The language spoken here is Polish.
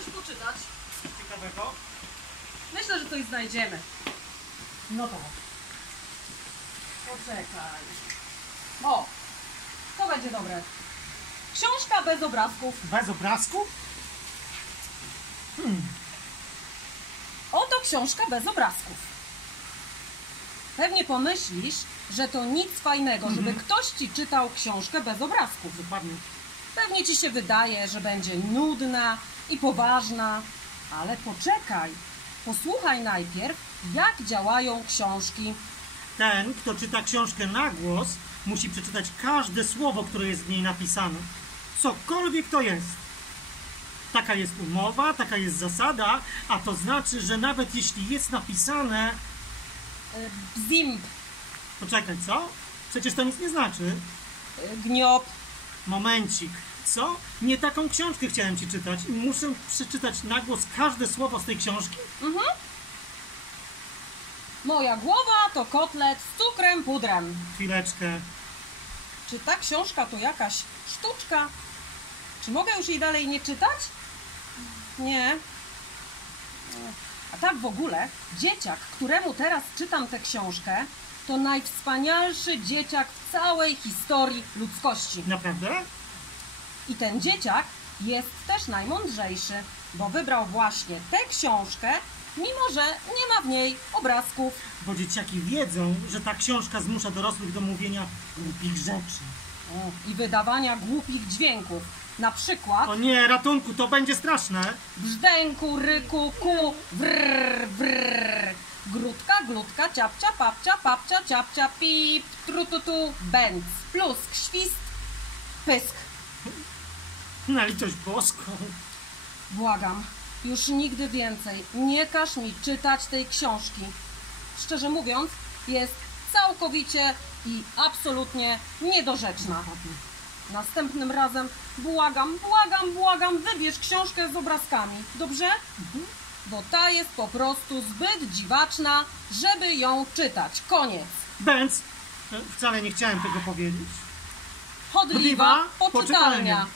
chcesz poczytać? Coś ciekawego? Myślę, że coś znajdziemy. No to. Poczekaj. O! To będzie dobre. Książka bez obrazków. Bez obrazków? Oto książka bez obrazków. Pewnie pomyślisz, że to nic fajnego, żeby ktoś ci czytał książkę bez obrazków. Dokładnie. Pewnie ci się wydaje, że będzie nudna i poważna, ale poczekaj. Posłuchaj najpierw, jak działają książki. Ten, kto czyta książkę na głos, musi przeczytać każde słowo, które jest w niej napisane. Cokolwiek to jest. Taka jest umowa, taka jest zasada, a to znaczy, że nawet jeśli jest napisane... Bzimb, Poczekaj, co? Przecież to nic nie znaczy. gniob. Momencik. Co? Nie taką książkę chciałem ci czytać i muszę przeczytać na głos każde słowo z tej książki? Moja głowa to kotlet z cukrem, pudrem. Chwileczkę. Czy ta książka to jakaś sztuczka? Czy mogę już jej dalej nie czytać? Nie. A tak w ogóle, dzieciak, któremu teraz czytam tę książkę, to najwspanialszy dzieciak w całej historii ludzkości. Naprawdę? I ten dzieciak jest też najmądrzejszy, bo wybrał właśnie tę książkę, mimo że nie ma w niej obrazków. Bo dzieciaki wiedzą, że ta książka zmusza dorosłych do mówienia głupich rzeczy. I wydawania głupich dźwięków. Na przykład O nie, ratunku, to będzie straszne. brzdęku, ryku, ku, wrr, wrr. Grutka, glutka, ciapcia, papcia, papcia, ciapcia, pip, trututu, bęc, plusk, świst, pysk. Na litość boską. Błagam, już nigdy więcej nie każ mi czytać tej książki. Szczerze mówiąc, jest całkowicie i absolutnie niedorzeczna. Następnym razem błagam, wybierz książkę z obrazkami, dobrze? Bo ta jest po prostu zbyt dziwaczna, żeby ją czytać. Koniec. Bęc, wcale nie chciałem tego powiedzieć. Chodliwa Chodliwa poczytalnia. poczytalnia.